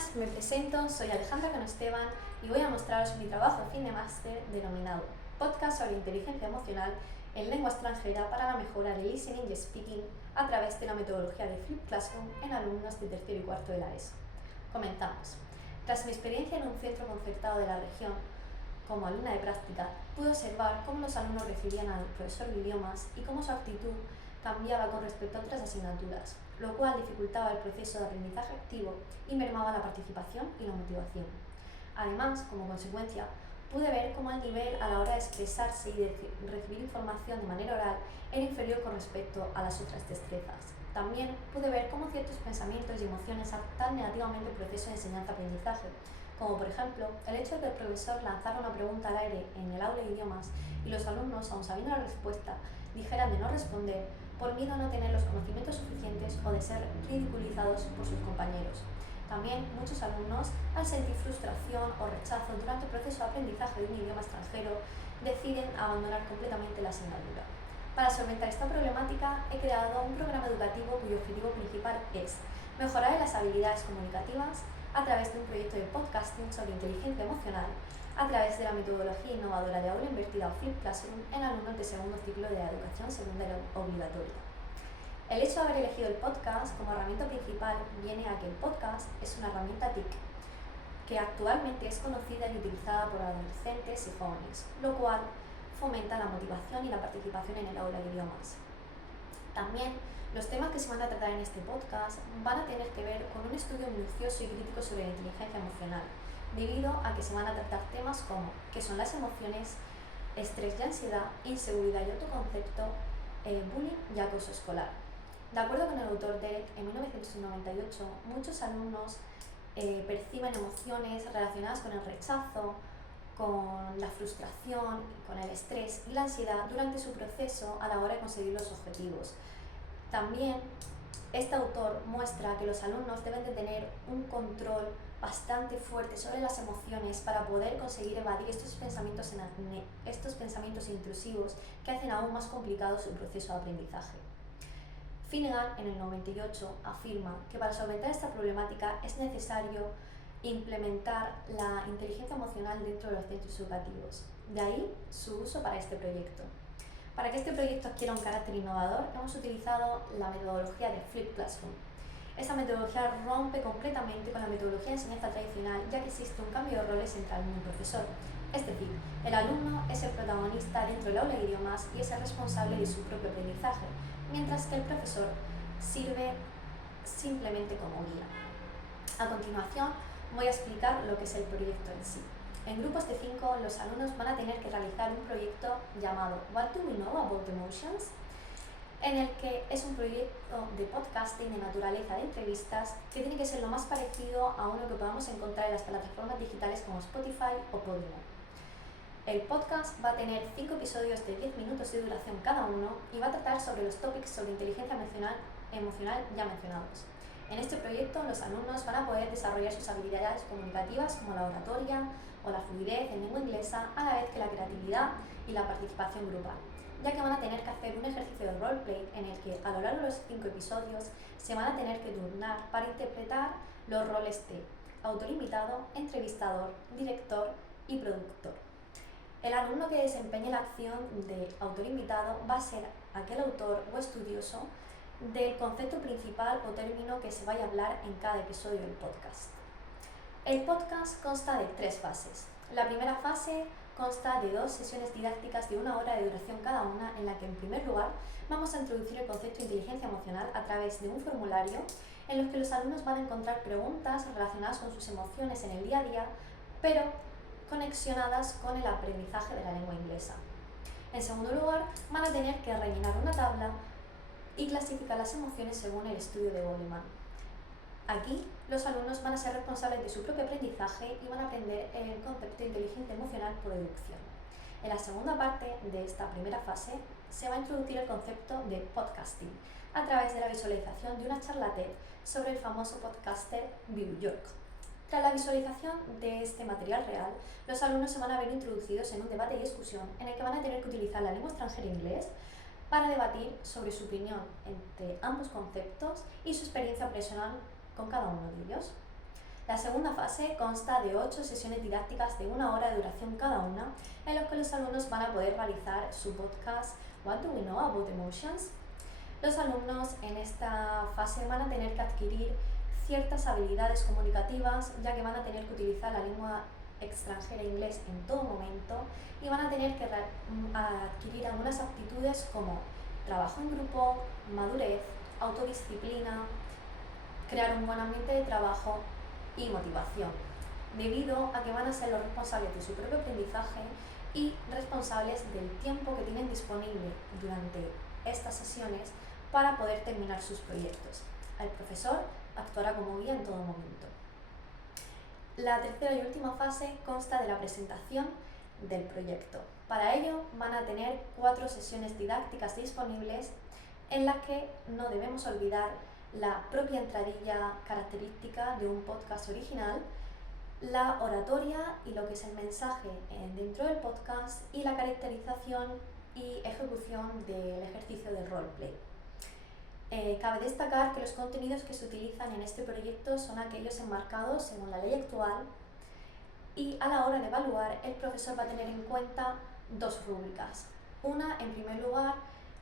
buenas, me presento, soy Alejandra Cano Esteban y voy a mostraros mi trabajo de fin de máster denominado Podcast sobre inteligencia emocional en lengua extranjera para la mejora del listening y speaking a través de la metodología de Flipped Classroom en alumnos de tercero y cuarto de la ESO. Comenzamos. Tras mi experiencia en un centro concertado de la región, como alumna de práctica, pude observar cómo los alumnos recibían al profesor de idiomas y cómo su actitud cambiaba con respecto a otras asignaturas, lo cual dificultaba el proceso de aprendizaje activo y mermaba la participación y la motivación. Además, como consecuencia, pude ver cómo el nivel a la hora de expresarse y de recibir información de manera oral era inferior con respecto a las otras destrezas. También pude ver cómo ciertos pensamientos y emociones afectan negativamente el proceso de enseñanza-aprendizaje, como por ejemplo el hecho de que el profesor lanzara una pregunta al aire en el aula de idiomas y los alumnos, aun sabiendo la respuesta, dijeran de no responder por miedo a no tener los conocimientos suficientes o de ser ridiculizados por sus compañeros. También muchos alumnos, al sentir frustración o rechazo durante el proceso de aprendizaje de un idioma extranjero, deciden abandonar completamente la asignatura. Para solventar esta problemática he creado un programa educativo cuyo objetivo principal es mejorar las habilidades comunicativas a través de un proyecto de podcasting sobre inteligencia emocional, a través de la metodología innovadora de aula invertida o Flipped Classroom en alumnos de segundo ciclo de la educación secundaria obligatoria. El hecho de haber elegido el podcast como herramienta principal viene a que el podcast es una herramienta TIC que actualmente es conocida y utilizada por adolescentes y jóvenes, lo cual fomenta la motivación y la participación en el aula de idiomas. También los temas que se van a tratar en este podcast van a tener que ver con un estudio minucioso y crítico sobre la inteligencia emocional, debido a que se van a tratar temas como qué son las emociones, estrés y ansiedad, inseguridad y autoconcepto, bullying y acoso escolar. De acuerdo con el autor Derek, en 1998 muchos alumnos perciben emociones relacionadas con el rechazo, con la frustración, con el estrés y la ansiedad durante su proceso a la hora de conseguir los objetivos. También este autor muestra que los alumnos deben de tener un control bastante fuerte sobre las emociones para poder conseguir evadir estos pensamientos intrusivos que hacen aún más complicado su proceso de aprendizaje. Finnegan, en el 98, afirma que para solventar esta problemática es necesario implementar la inteligencia emocional dentro de los centros educativos. De ahí su uso para este proyecto. Para que este proyecto adquiera un carácter innovador, hemos utilizado la metodología de Flipped Classroom. Esta metodología rompe completamente con la metodología de enseñanza tradicional, ya que existe un cambio de roles entre alumno y profesor. Es decir, el alumno es el protagonista dentro del aula de idiomas y es el responsable de su propio aprendizaje, mientras que el profesor sirve simplemente como guía. A continuación, voy a explicar lo que es el proyecto en sí. En grupos de 5, los alumnos van a tener que realizar un proyecto llamado What do we know about emotions? En el que es un proyecto de podcasting de naturaleza de entrevistas que tiene que ser lo más parecido a uno que podamos encontrar en las plataformas digitales como Spotify o Podimo. El podcast va a tener 5 episodios de 10 minutos de duración cada uno y va a tratar sobre los tópicos sobre inteligencia emocional ya mencionados. En este proyecto, los alumnos van a poder desarrollar sus habilidades comunicativas como la oratoria o la fluidez en lengua inglesa, a la vez que la creatividad y la participación grupal, ya que van a tener que hacer un ejercicio de roleplay en el que a lo largo de los 5 episodios se van a tener que turnar para interpretar los roles de autor invitado, entrevistador, director y productor. El alumno que desempeñe la acción de autor invitado va a ser aquel autor o estudioso del concepto principal o término que se vaya a hablar en cada episodio del podcast. El podcast consta de 3 fases. La primera fase consta de 2 sesiones didácticas de 1 hora de duración cada una, en la que en primer lugar vamos a introducir el concepto de inteligencia emocional a través de un formulario en los que los alumnos van a encontrar preguntas relacionadas con sus emociones en el día a día, pero conexionadas con el aprendizaje de la lengua inglesa. En segundo lugar, van a tener que rellenar una tabla y clasificar las emociones según el estudio de Goleman. Aquí, los alumnos van a ser responsables de su propio aprendizaje y van a aprender el concepto de inteligencia emocional por deducción. En la segunda parte de esta primera fase, se va a introducir el concepto de podcasting a través de la visualización de una charla TED sobre el famoso podcaster Bill York. Tras la visualización de este material real, los alumnos se van a ver introducidos en un debate y discusión en el que van a tener que utilizar la lengua extranjera inglés para debatir sobre su opinión entre ambos conceptos y su experiencia personal con cada uno de ellos. La segunda fase consta de 8 sesiones didácticas de 1 hora de duración cada una, en las que los alumnos van a poder realizar su podcast What do we know about emotions? Los alumnos en esta fase van a tener que adquirir ciertas habilidades comunicativas, ya que van a tener que utilizar la lengua extranjera inglés en todo momento y van a tener que adquirir algunas aptitudes como trabajo en grupo, madurez, autodisciplina, crear un buen ambiente de trabajo y motivación, debido a que van a ser los responsables de su propio aprendizaje y responsables del tiempo que tienen disponible durante estas sesiones para poder terminar sus proyectos. El profesor actuará como guía en todo momento. La tercera y última fase consta de la presentación del proyecto. Para ello van a tener 4 sesiones didácticas disponibles en las que no debemos olvidar la propia entradilla característica de un podcast original, la oratoria y lo que es el mensaje dentro del podcast y la caracterización y ejecución del ejercicio de roleplay. Cabe destacar que los contenidos que se utilizan en este proyecto son aquellos enmarcados según la ley actual y a la hora de evaluar el profesor va a tener en cuenta 2 rúbricas. Una, en primer lugar,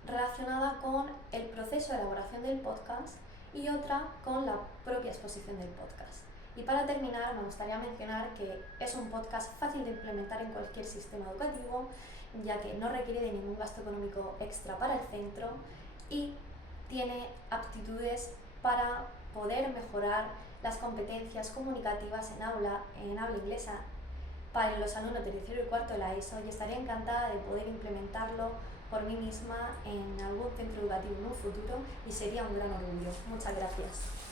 relacionada con el proceso de elaboración del podcast y otra con la propia exposición del podcast. Y para terminar, me gustaría mencionar que es un podcast fácil de implementar en cualquier sistema educativo, ya que no requiere de ningún gasto económico extra para el centro y tiene aptitudes para poder mejorar las competencias comunicativas en habla inglesa para los alumnos de tercero y cuarto de la ESO, y estaría encantada de poder implementarlo por mí misma en algún centro educativo en un futuro y sería un gran orgullo. Muchas gracias.